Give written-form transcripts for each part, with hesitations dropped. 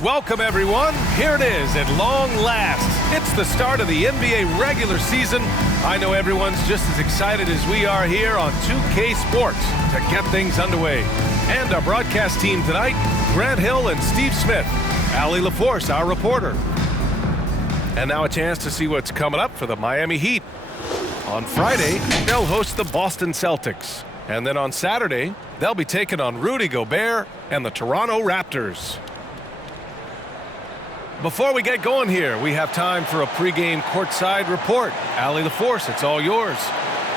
Welcome, everyone. Here it is at long last. It's the start of the NBA regular season. I know everyone's just as excited as we are here on 2K Sports to get things underway. And our broadcast team tonight, Grant Hill and Steve Smith. Allie LaForce, our reporter. And now a chance to see what's coming up for the Miami Heat. On Friday, they'll host the Boston Celtics. And then on Saturday, they'll be taking on Rudy Gobert and the Toronto Raptors. Before we get going here, we have time for a pregame courtside report. Allie LaForce, it's all yours.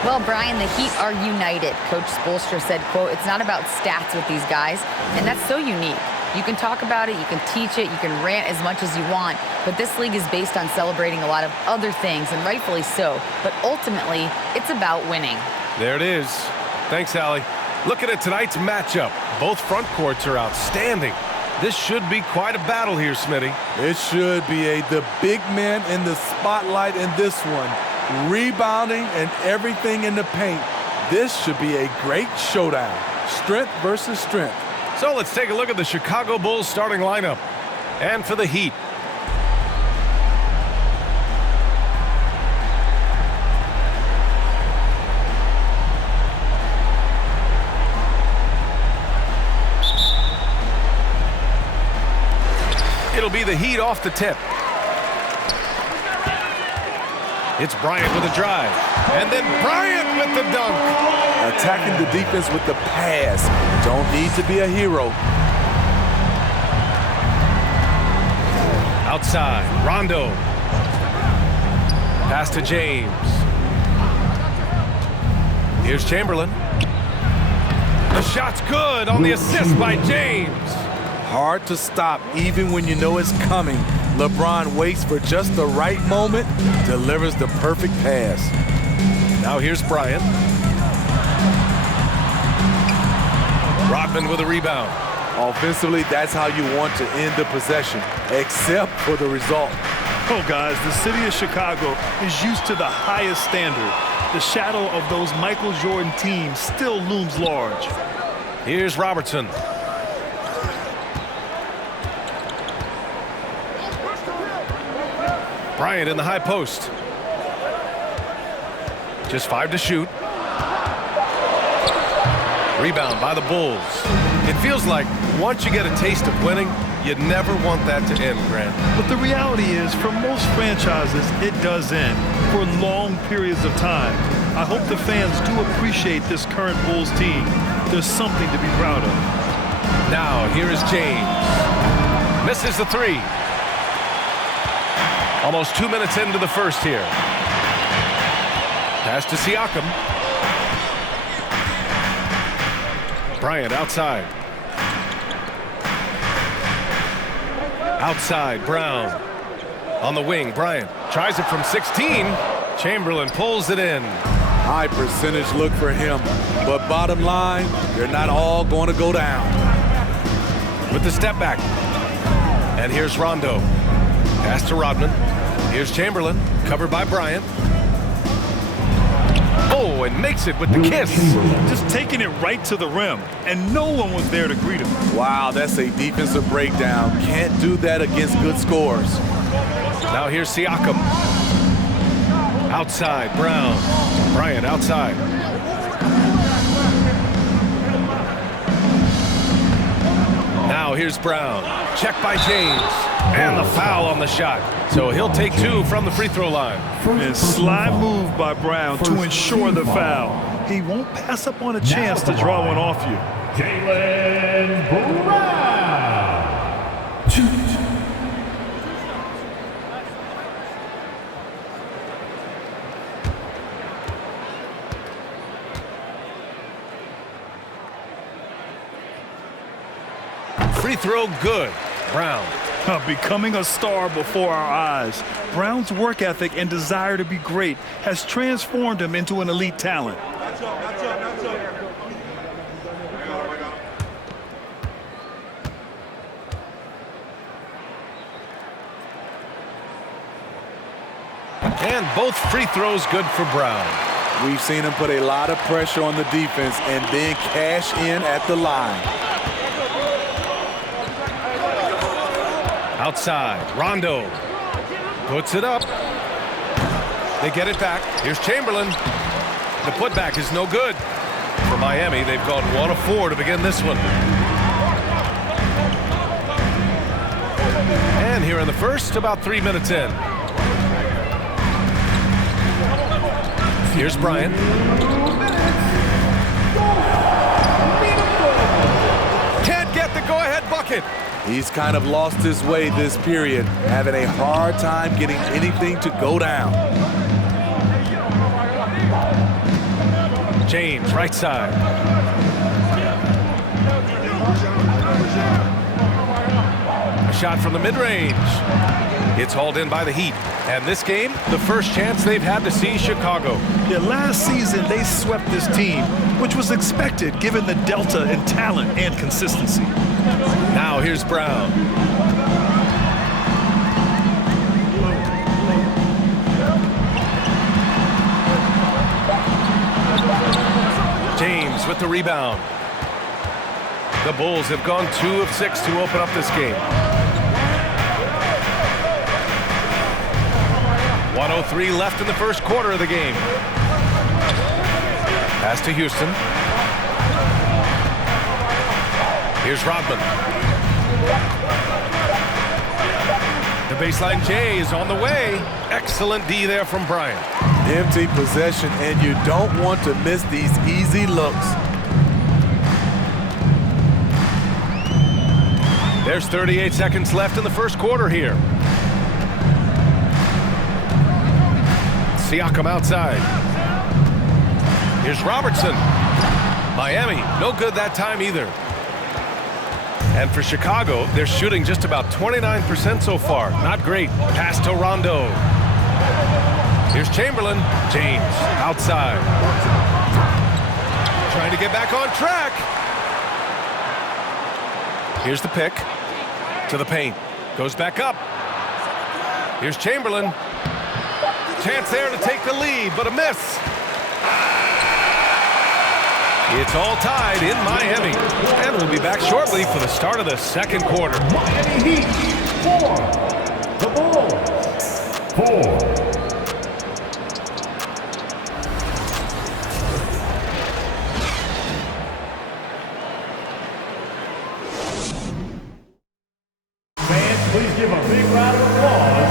Well, Brian, the Heat are united. Coach Spoelstra said, quote, "It's not about stats with these guys," and that's so unique. You can talk about it, you can teach it, you can rant as much as you want, but this league is based on celebrating a lot of other things, and rightfully so. But ultimately, it's about winning. There it is. Thanks, Allie. Looking at tonight's matchup, both front courts are outstanding. This should be quite a battle here, Smitty. It should be. The big men in the spotlight in this one. Rebounding and everything in the paint. This should be a great showdown. Strength versus strength. So let's take a look at the Chicago Bulls starting lineup. And for the Heat, it'll be the Heat off the tip. It's Bryant with a drive. And then Bryant with the dunk. Attacking the defense with the pass. Don't need to be a hero. Outside, Rondo. Pass to James. Here's Chamberlain. The shot's good on the assist by James. Hard to stop even when you know it's coming. LeBron waits for just the right moment, delivers the perfect pass. Now here's Bryant. Rodman with a rebound. Offensively, that's how you want to end the possession, except for the result. Oh, guys, the city of Chicago is used to the highest standard. The shadow of those Michael Jordan teams still looms large. Here's Robertson. Bryant in the high post. Just 5 to shoot. Rebound by the Bulls. It feels like once you get a taste of winning, you never want that to end, Grant. But the reality is, for most franchises, it does end for long periods of time. I hope the fans do appreciate this current Bulls team. There's something to be proud of. Now, here is James. Misses the three. Almost 2 minutes into the first here. Pass to Siakam. Bryant outside. Outside, Brown. On the wing, Bryant tries it from 16. Chamberlain pulls it in. High percentage look for him. But bottom line, they're not all going to go down. With the step back. And here's Rondo. Pass to Rodman. Here's Chamberlain, covered by Bryant. Oh, and makes it with the kiss. Just taking it right to the rim, and no one was there to greet him. Wow, that's a defensive breakdown. Can't do that against good scores. Now here's Siakam. Outside, Brown. Bryant outside. Now here's Brown. Check by James. And the foul on the shot. So he'll take 2 from the free throw line. And sly move by Brown to ensure the foul. He won't pass up on a chance to draw one off you. Jaylen Brown. Free throw good. Brown. Becoming a star before our eyes. Brown's work ethic and desire to be great has transformed him into an elite talent. And both free throws good for Brown. We've seen him put a lot of pressure on the defense and then cash in at the line. Outside, Rondo puts it up. They get it back. Here's Chamberlain. The putback is no good. For Miami, they've gone 1 of 4 to begin this one. And here in the first, about 3 minutes in. Here's Bryant. Can't get the go-ahead bucket. He's kind of lost his way this period, having a hard time getting anything to go down. James, right side. A shot from the mid-range. It's hauled in by the Heat. And this game, the first chance they've had to see Chicago. Yeah, last season they swept this team, which was expected given the delta in talent and consistency. Now here's Brown. James with the rebound. The Bulls have gone 2 of 6 to open up this game. 1:03 left in the first quarter of the game. Pass to Houston. Here's Rodman. The baseline J is on the way. Excellent D there from Bryant. Empty possession, and you don't want to miss these easy looks. There's 38 seconds left in the first quarter here. Siakam outside. Here's Robertson. Miami, no good that time either. And for Chicago, they're shooting just about 29% so far. Not great. Pass to Rondo. Here's Chamberlain. James outside. Trying to get back on track. Here's the pick. To the paint. Goes back up. Here's Chamberlain. Chance there to take the lead, but a miss. It's all tied in Miami. And we'll be back shortly for the start of the second quarter. Miami Heat 4. The Bulls 4. Please give a big round of applause.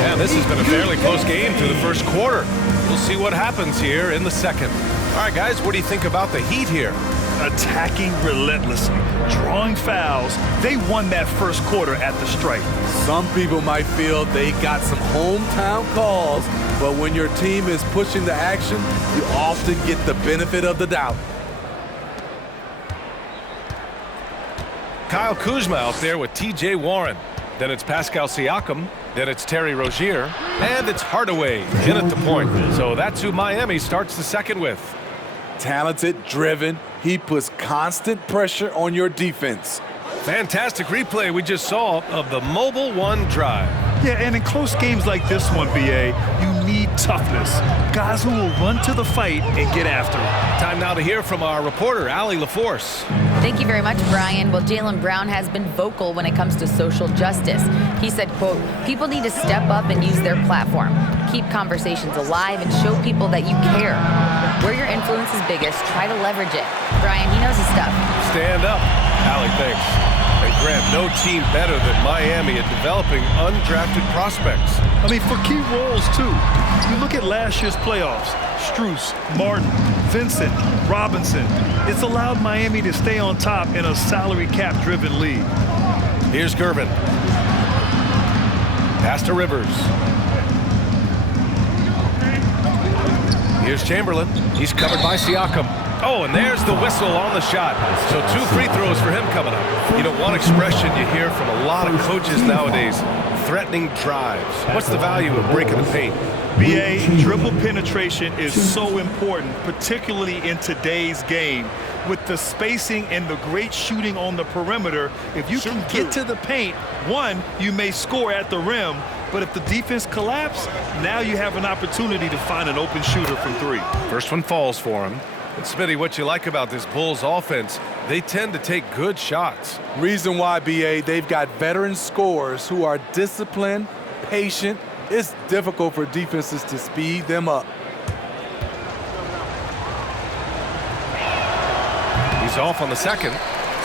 Yeah, this has been a fairly close game through the first quarter. We'll see what happens here in the second. All right, guys, what do you think about the Heat here? Attacking relentlessly, drawing fouls. They won that first quarter at the stripe. Some people might feel they got some hometown calls, but when your team is pushing the action, you often get the benefit of the doubt. Kyle Kuzma out there with T.J. Warren. Then it's Pascal Siakam. Then it's Terry Rozier. And it's Hardaway in at the point. So that's who Miami starts the second with. Talented, driven. He puts constant pressure on your defense. Fantastic replay we just saw of the Mobile One drive. Yeah, and in close games like this one, BA, you need toughness. Guys who will run to the fight and get after it. Time now to hear from our reporter, Allie LaForce. Thank you very much, Brian. Well, Jaylen Brown has been vocal when it comes to social justice. He said, quote, people need to step up and use their platform. Keep conversations alive and show people that you care. Where your influence is biggest, try to leverage it. Brian, he knows his stuff. Stand up. Allie, thanks. And Grant, no team better than Miami at developing undrafted prospects. I mean, for key roles, too. You look at last year's playoffs. Strus, Martin, Vincent, Robinson. It's allowed Miami to stay on top in a salary cap-driven league. Here's Gervin. Pass to Rivers. Here's Chamberlain. He's covered by Siakam. Oh, and there's the whistle on the shot. So 2 free throws for him coming up. You know, one expression you hear from a lot of coaches nowadays, threatening drives. What's the value of breaking the paint? BA, dribble penetration is so important, particularly in today's game. With the spacing and the great shooting on the perimeter, if you can get to the paint, one, you may score at the rim, but if the defense collapses, now you have an opportunity to find an open shooter from 3. First one falls for him. And Smitty, what you like about this Bulls offense, they tend to take good shots. Reason why, BA, they've got veteran scorers who are disciplined, patient. It's difficult for defenses to speed them up. He's off on the second.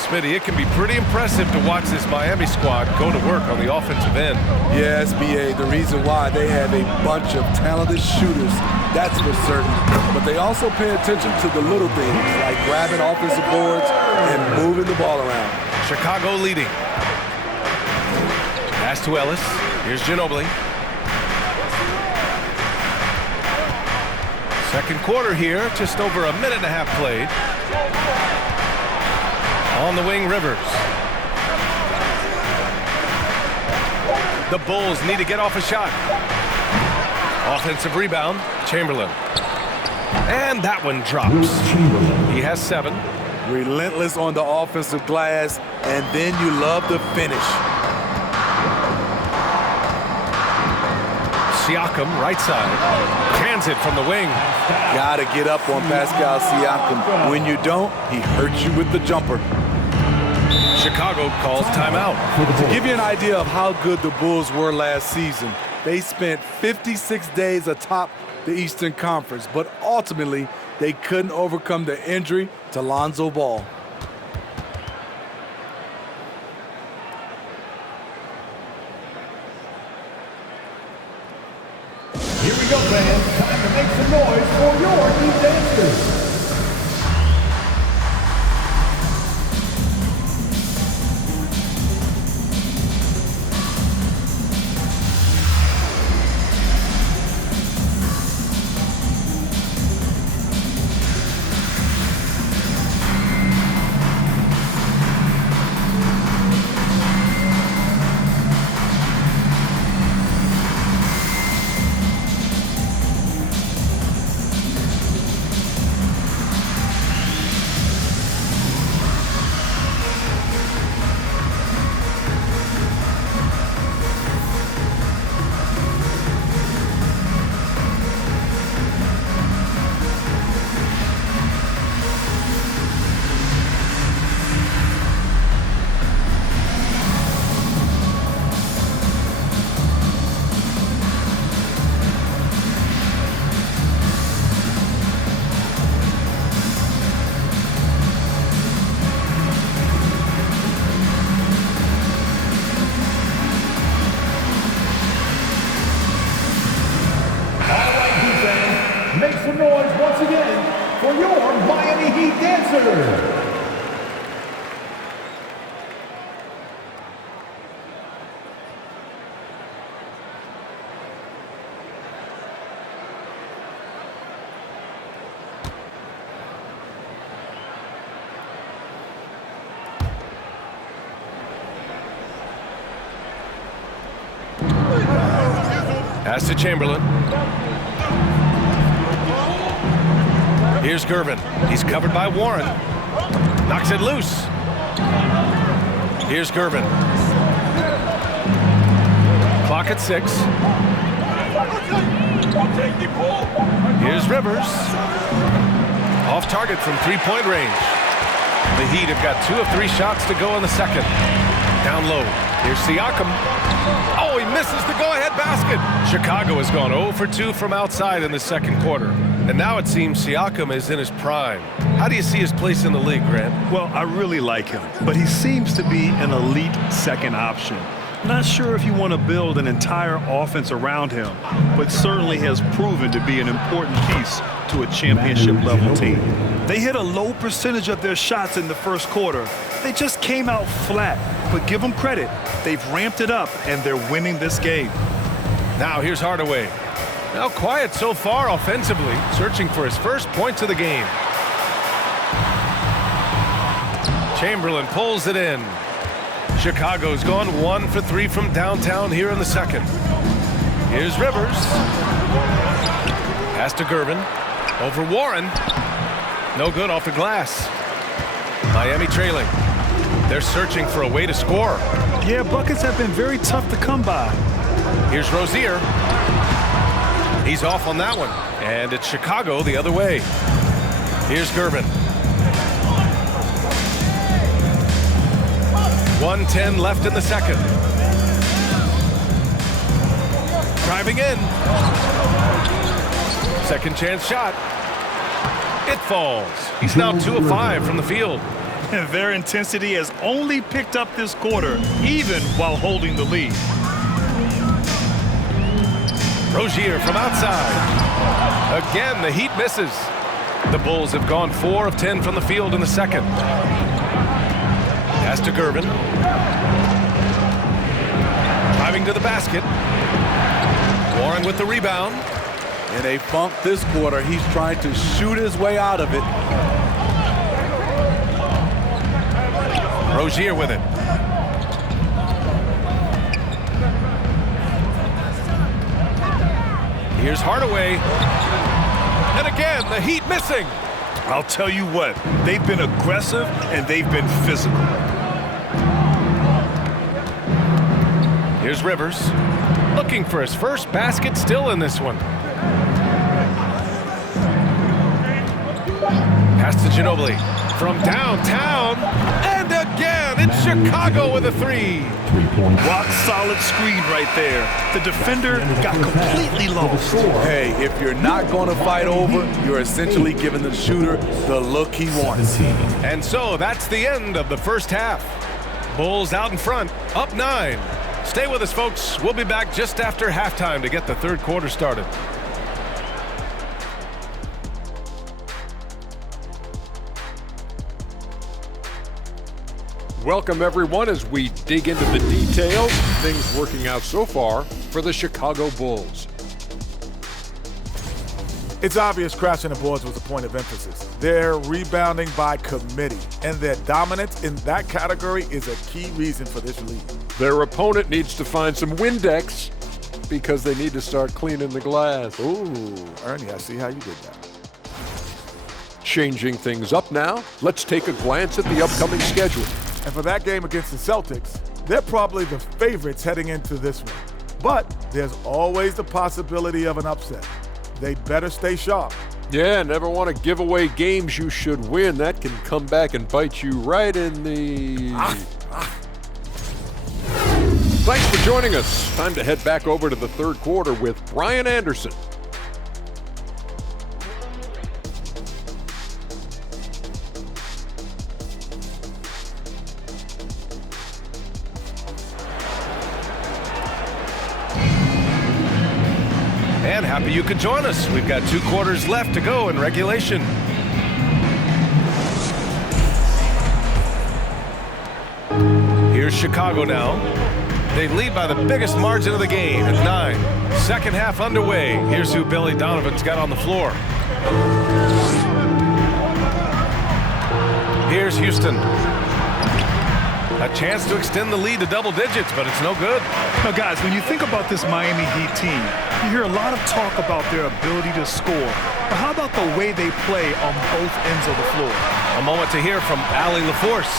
Smitty, it can be pretty impressive to watch this Miami squad go to work on the offensive end. Yes, BA, the reason why they have a bunch of talented shooters, that's for certain. But they also pay attention to the little things, like grabbing offensive boards and moving the ball around. Chicago leading. Pass to Ellis. Here's Ginobili. Second quarter here, just over a minute and a half played. On the wing, Rivers. The Bulls need to get off a shot. Offensive rebound, Chamberlain. And that one drops. He has 7. Relentless on the offensive glass, and then you love the finish. Siakam, right side. Transit from the wing. Gotta get up on Pascal Siakam. When you don't, he hurts you with the jumper. Chicago calls timeout. To give you an idea of how good the Bulls were last season, they spent 56 days atop the Eastern Conference, but ultimately they couldn't overcome the injury to Lonzo Ball. Here we go, fans. Time to make some noise for your Heat dancers. Make some noise once again for your Miami Heat dancers. Pass to Chamberlain. Here's Gervin. He's covered by Warren. Knocks it loose. Here's Gervin. Clock at 6. Here's Rivers. Off target from three-point range. The Heat have got 2 of 3 shots to go in the second. Down low. Here's Siakam. Oh, he misses the go-ahead basket. Chicago has gone 0 for 2 from outside in the second quarter. And now it seems Siakam is in his prime. How do you see his place in the league, Grant? Well, I really like him, but he seems to be an elite second option. Not sure if you want to build an entire offense around him, but certainly has proven to be an important piece to a championship-level team. They hit a low percentage of their shots in the first quarter. They just came out flat, but give them credit. They've ramped it up, and they're winning this game. Now here's Hardaway. Now quiet so far offensively, searching for his first points of the game. Chamberlain pulls it in. Chicago's gone 1 for 3 from downtown here in the second. Here's Rivers. Pass to Gervin. Over Warren. No good off the glass. Miami trailing. They're searching for a way to score. Yeah, buckets have been very tough to come by. Here's Rozier. He's off on that one. And it's Chicago the other way. Here's Gervin. 1:10 left in the second. Driving in. Second chance shot. It falls. He's now 2 of 5 from the field. And their intensity has only picked up this quarter, even while holding the lead. Rozier from outside. Again, the Heat misses. The Bulls have gone 4 of 10 from the field in the second. Pass to Gervin. Driving to the basket. Warren with the rebound. In a funk this quarter, he's trying to shoot his way out of it. Rozier with it. Here's Hardaway. And again, the Heat missing. I'll tell you what, they've been aggressive and they've been physical. Here's Rivers. Looking for his first basket, still in this one. Pass to Ginobili from downtown, and again, it's Chicago with a 3. Rock solid screen right there. The defender got completely lost. Hey, if you're not going to fight over, you're essentially giving the shooter the look he wants. And so that's the end of the first half. Bulls out in front, up 9. Stay with us, folks. We'll be back just after halftime to get the third quarter started. Welcome, everyone, as we dig into the details. Things working out so far for the Chicago Bulls. It's obvious crashing the boards was a point of emphasis. They're rebounding by committee, and their dominance in that category is a key reason for this lead. Their opponent needs to find some Windex because they need to start cleaning the glass. Ooh, Ernie, I see how you did that. Changing things up now, let's take a glance at the upcoming schedule. And for that game against the Celtics, they're probably the favorites heading into this one. But there's always the possibility of an upset. They better stay sharp. Yeah, never want to give away games you should win. That can come back and bite you right in the... Thanks for joining us. Time to head back over to the third quarter with Brian Anderson. And happy you could join us. We've got 2 quarters left to go in regulation. Here's Chicago now. They lead by the biggest margin of the game at 9. Second half underway. Here's who Billy Donovan's got on the floor. Here's Houston. A chance to extend the lead to double digits, but it's no good. Now, guys, when you think about this Miami Heat team, you hear a lot of talk about their ability to score. But how about the way they play on both ends of the floor? A moment to hear from Allie LaForce.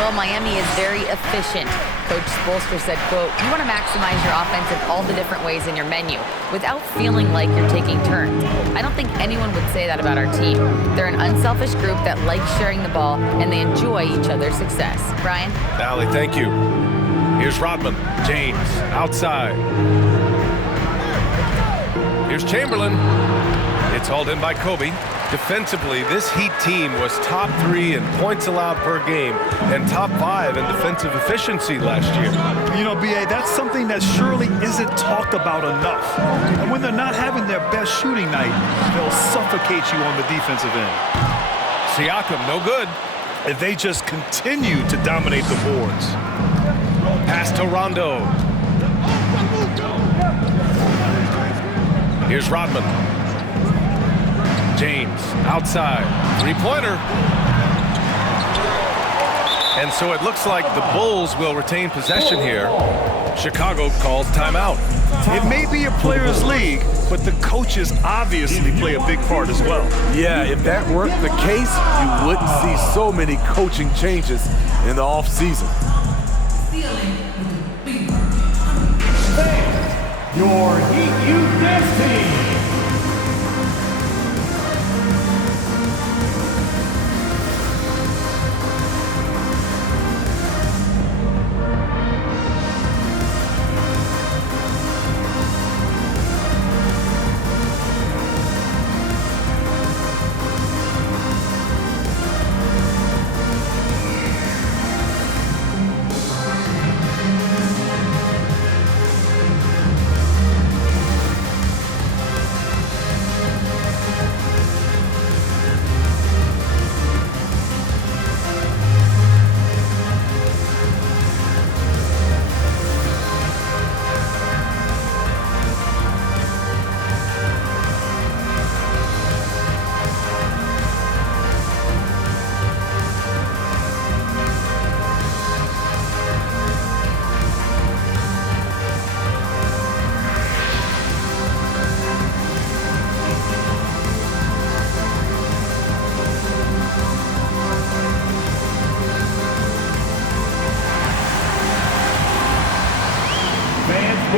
Well, Miami is very efficient. Coach Spoelstra said, quote, "You want to maximize your offense in all the different ways in your menu without feeling like you're taking turns." I don't think anyone would say that about our team. They're an unselfish group that likes sharing the ball, and they enjoy each other's success. Brian? Allie, thank you. Here's Rodman. James outside. Here's Chamberlain. It's hauled in by Kobe. Defensively, this Heat team was top 3 in points allowed per game and top 5 in defensive efficiency last year. You know, B.A., that's something that surely isn't talked about enough. And when they're not having their best shooting night, they'll suffocate you on the defensive end. Siakam, no good. And they just continue to dominate the boards. Pass to Rondo. Here's Rodman. James outside. 3-pointer. And so it looks like the Bulls will retain possession here. Chicago calls timeout. It may be a players' league, but the coaches obviously play a big part as well. Yeah, if that weren't the case, you wouldn't see so many coaching changes in the offseason. Your Heat Youth Dance Team.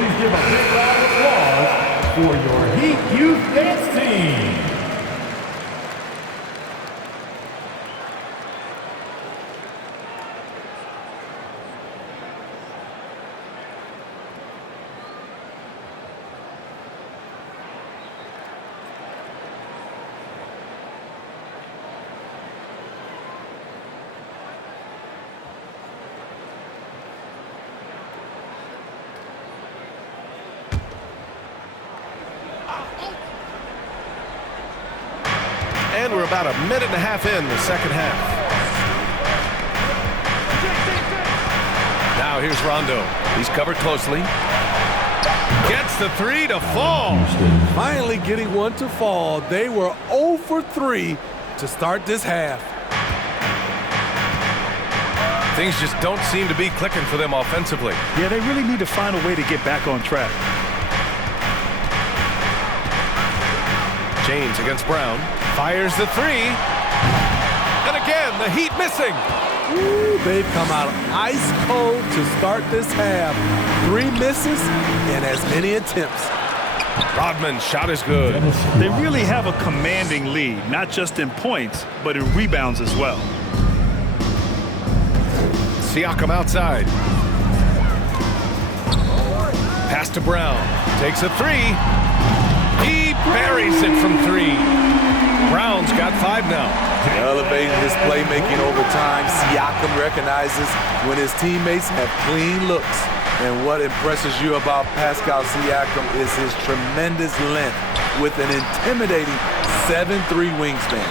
Please give a big round of applause for your Heat Youth Dance Team. And we're about a minute and a half in the second half. Now here's Rondo. He's covered closely. Gets the three to fall. Finally getting one to fall. They were 0 for 3 to start this half. Things just don't seem to be clicking for them offensively. Yeah, they really need to find a way to get back on track. James against Brown. Fires the three. And again, the Heat missing. Ooh, they've come out ice cold to start this half. 3 misses and as many attempts. Rodman's shot is good. They really have a commanding lead, not just in points, but in rebounds as well. Siakam outside. Pass to Brown. Takes a three. He buries it from 3. Brown's got 5 now. Elevating his playmaking over time, Siakam recognizes when his teammates have clean looks. And what impresses you about Pascal Siakam is his tremendous length with an intimidating 7'3" wingspan.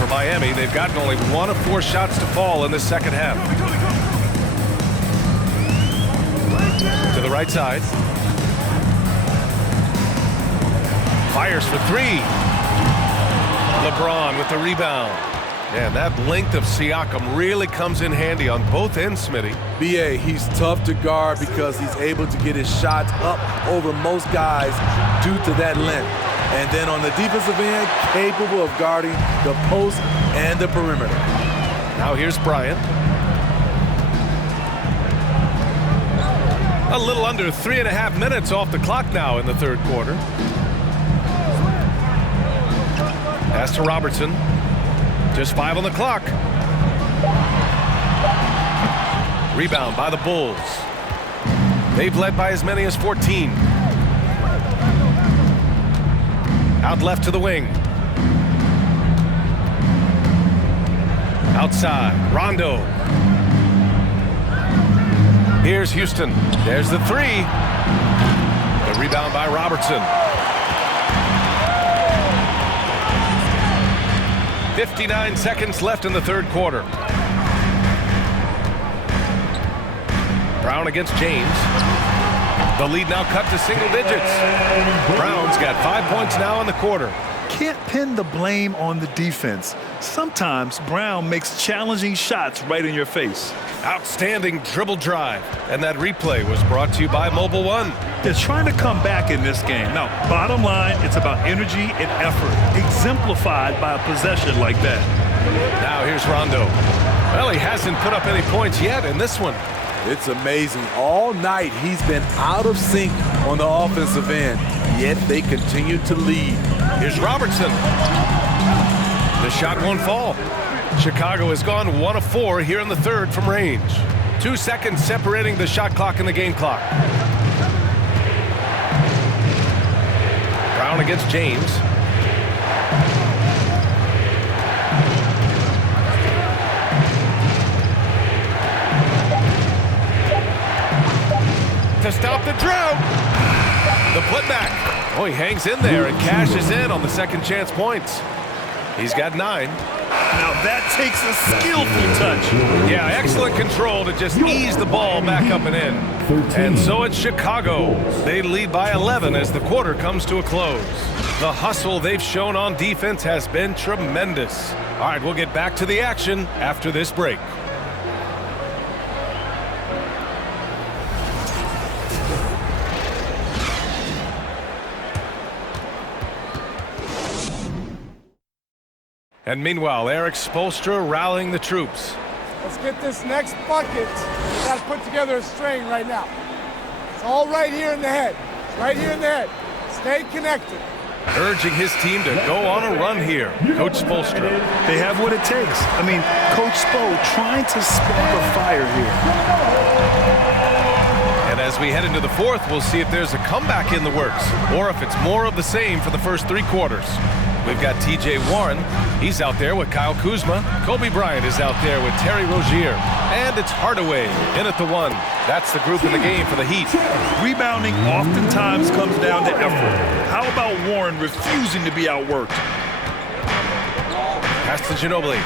For Miami, they've gotten only 1 of 4 shots to fall in the second half. To the right side. Fires for 3. LeBron with the rebound. And that length of Siakam really comes in handy on both ends, Smitty. B.A., he's tough to guard because he's able to get his shots up over most guys due to that length. And then on the defensive end, capable of guarding the post and the perimeter. Now here's Bryant. A little under 3.5 minutes off the clock now in the third quarter. Pass to Robertson. Just 5 on the clock. Rebound by the Bulls. They've led by as many as 14. Out left to the wing. Outside, Rondo. Here's Houston. There's the 3. The rebound by Robertson. 59 seconds left in the third quarter. Brown against James. The lead now cut to single digits. Brown's got 5 points now in the quarter. Can't pin the blame on the defense. Sometimes Brown makes challenging shots right in your face. Outstanding dribble drive. And that replay was brought to you by Mobile One. They're trying to come back in this game. Now, bottom line, it's about energy and effort, exemplified by a possession like that. Now here's Rondo. Well, he hasn't put up any points yet in this one. It's amazing. All night he's been out of sync on the offensive end, yet they continue to lead. Here's Robertson. The shot won't fall. Chicago has gone 1 of 4 here in the third from range. 2 seconds separating the shot clock and the game clock. Brown against James. To stop the drought. The putback. Oh, he hangs in there and cashes in on the second chance points. He's got 9. Now that takes a skillful touch. Yeah, excellent control to just ease the ball back up and in. And so it's Chicago. They lead by 11 as the quarter comes to a close. The hustle they've shown on defense has been tremendous. All right, we'll get back to the action after this break. And meanwhile, Erik Spoelstra rallying the troops. Let's get this next bucket. We got to put together a string right now. Let's All right here in the head. Right here in the head. Stay connected. Urging his team to go on a run here. Coach Spoelstra. They have what it takes. I mean, Coach Spo trying to spark a fire here. And as we head into the fourth, we'll see if there's a comeback in the works or if it's more of the same for the first 3 quarters. We've got T.J. Warren. He's out there with Kyle Kuzma. Kobe Bryant is out there with Terry Rozier. And it's Hardaway in at the 1. That's the group in the game for the Heat. Rebounding oftentimes comes down to effort. How about Warren refusing to be outworked? Pass to Ginobili.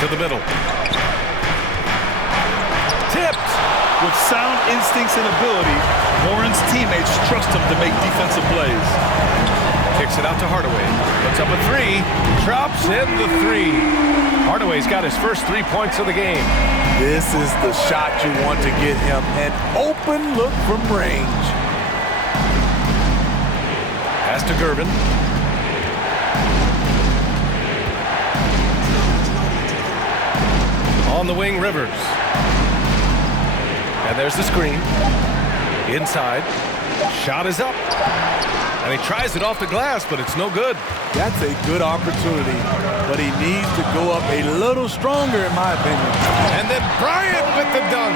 To the middle. Tipped. With sound instincts and ability, Warren's teammates trust him to make defensive plays. Kicks it out to Hardaway. Puts up a 3. Drops in the 3. Hardaway's got his first 3 points of the game. This is the shot you want to get him. An open look from range. Pass to Gervin. On the wing, Rivers. And there's the screen. Inside. Shot is up. And he tries it off the glass, but it's no good. That's a good opportunity, but he needs to go up a little stronger, in my opinion. And then Bryant with the dunk.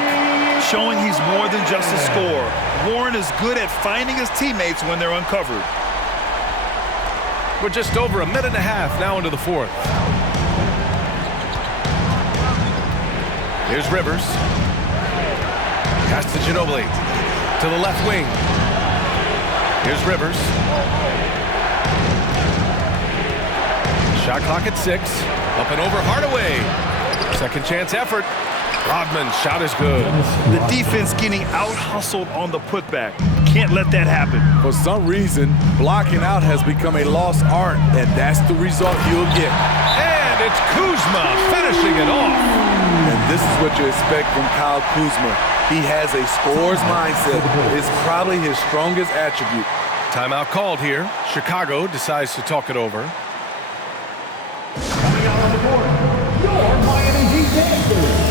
Showing he's more than just a scorer. Warren is good at finding his teammates when they're uncovered. We're just over a minute and a half now into the fourth. Here's Rivers. Pass to Ginobili. To the left wing. Here's Rivers. Shot clock at 6. Up and over Hardaway. Second chance effort. Rodman's shot is good. The defense getting out-hustled on the putback. Can't let that happen. For some reason, blocking out has become a lost art, and that's the result you'll get. And it's Kuzma finishing it off. And this is what you expect from Kyle Kuzma. He has a scorer's mindset. It's probably his strongest attribute. Timeout called here. Chicago decides to talk it over. Coming out on the board, your Miami Heat Dancers.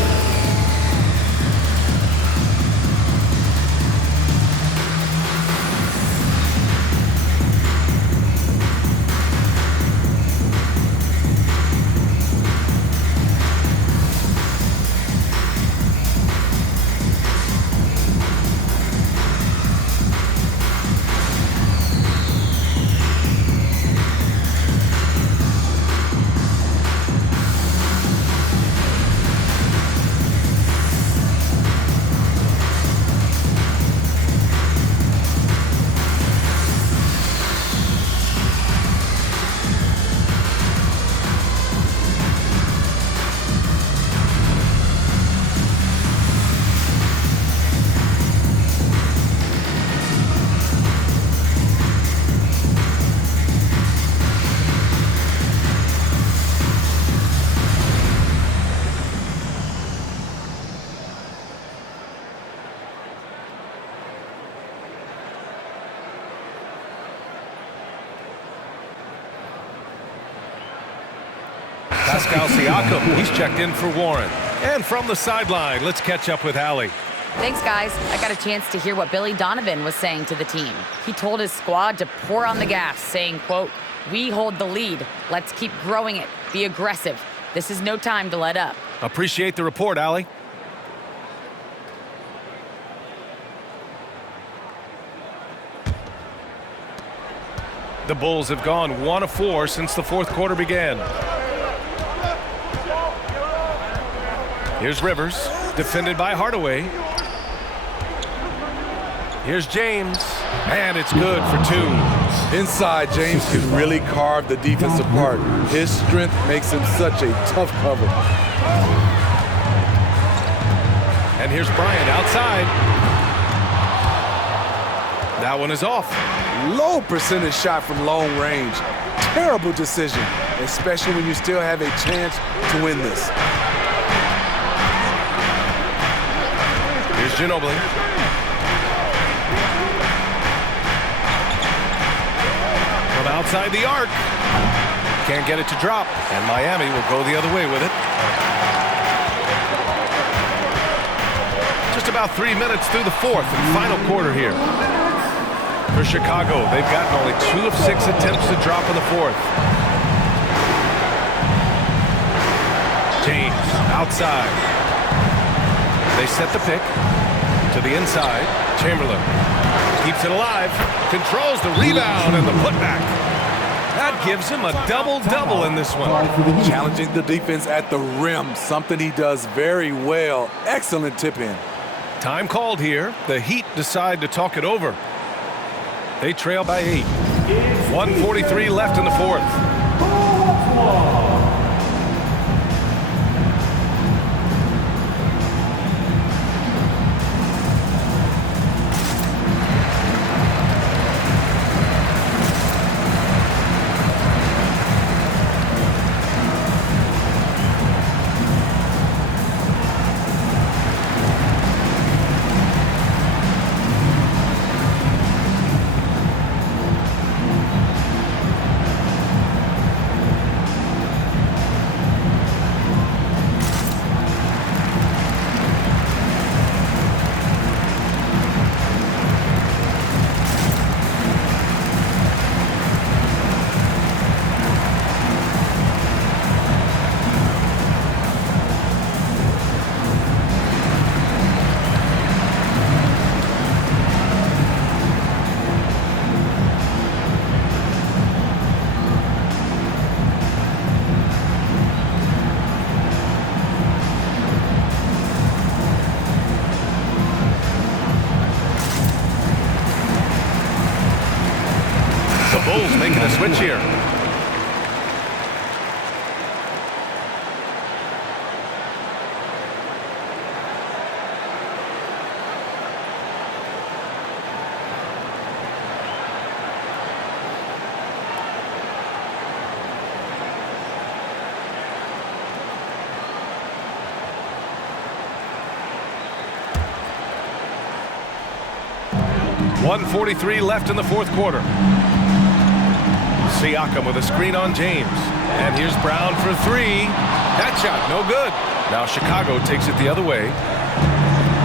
Pascal Siakam, he's checked in for Warren. And from the sideline, let's catch up with Allie. Thanks, guys. I got a chance to hear what Billy Donovan was saying to the team. He told his squad to pour on the gas, saying, quote, "We hold the lead. Let's keep growing it. Be aggressive. This is no time to let up." Appreciate the report, Allie. The Bulls have gone 1 of 4 since the fourth quarter began. Here's Rivers, defended by Hardaway. Here's James, and it's good for 2. Inside, James can really carve the defense apart. His strength makes him such a tough cover. And here's Bryant outside. That one is off. Low percentage shot from long range. Terrible decision, especially when you still have a chance to win this. Here's Ginobili. From outside the arc. Can't get it to drop, and Miami will go the other way with it. Just about 3 minutes through the fourth and final quarter here. For Chicago, they've gotten only 2 of 6 attempts to drop in the fourth. James outside. They set the pick to the inside. Chamberlain keeps it alive, controls the rebound and the putback. That gives him a double-double in this one. Challenging the defense at the rim, something he does very well. Excellent tip-in. Time called here. The Heat decide to talk it over. They trail by 8. 1:43 left in the fourth. Bulls making a switch here. .143 left in the fourth quarter. Siakam with a screen on James. And here's Brown for 3. That shot, no good. Now Chicago takes it the other way.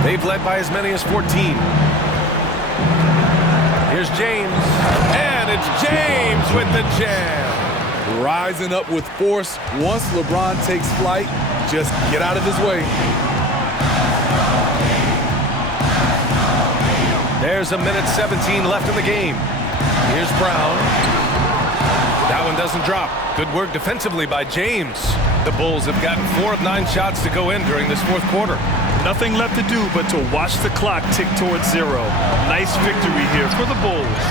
They've led by as many as 14. Here's James. And it's James with the jam. Rising up with force. Once LeBron takes flight, just get out of his way. There's a minute 17 left in the game. Here's Brown. That one doesn't drop. Good work defensively by James. The Bulls have gotten 4 of 9 shots to go in during this fourth quarter. Nothing left to do but to watch the clock tick towards 0. Nice victory here for the Bulls.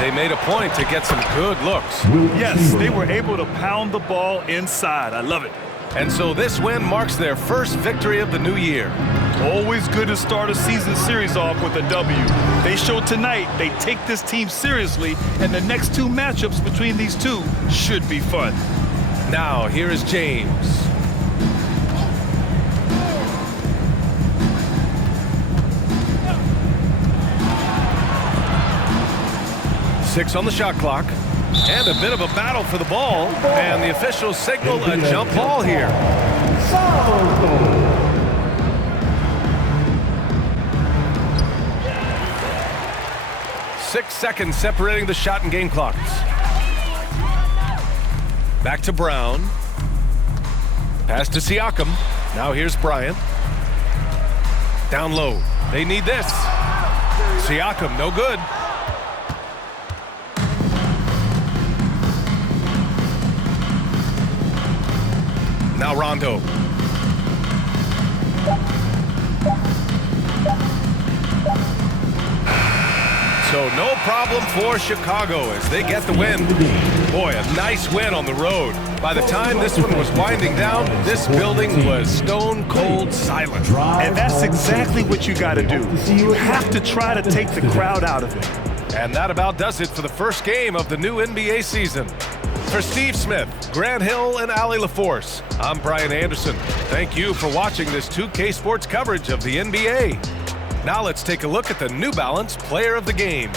They made a point to get some good looks. Yes, they were able to pound the ball inside. I love it. And so this win marks their first victory of the new year. Always good to start a season series off with a W. They showed tonight they take this team seriously, and the next 2 matchups between these two should be fun. Now, here is James. Six on the shot clock. And a bit of a battle for the ball. And the officials signal a jump ball here. 6 seconds separating the shot and game clocks. Back to Brown. Pass to Siakam. Now here's Bryant. Down low. They need this. Siakam, no good. Now Rondo. So no problem for Chicago as they get the win. Boy, a nice win on the road. By the time this one was winding down, this building was stone cold silent. And that's exactly what you got to do. You have to try to take the crowd out of it. And that about does it for the first game of the new NBA season. For Steve Smith, Grant Hill, and Allie LaForce, I'm Brian Anderson. Thank you for watching this 2K Sports coverage of the NBA. Now let's take a look at the New Balance Player of the Game.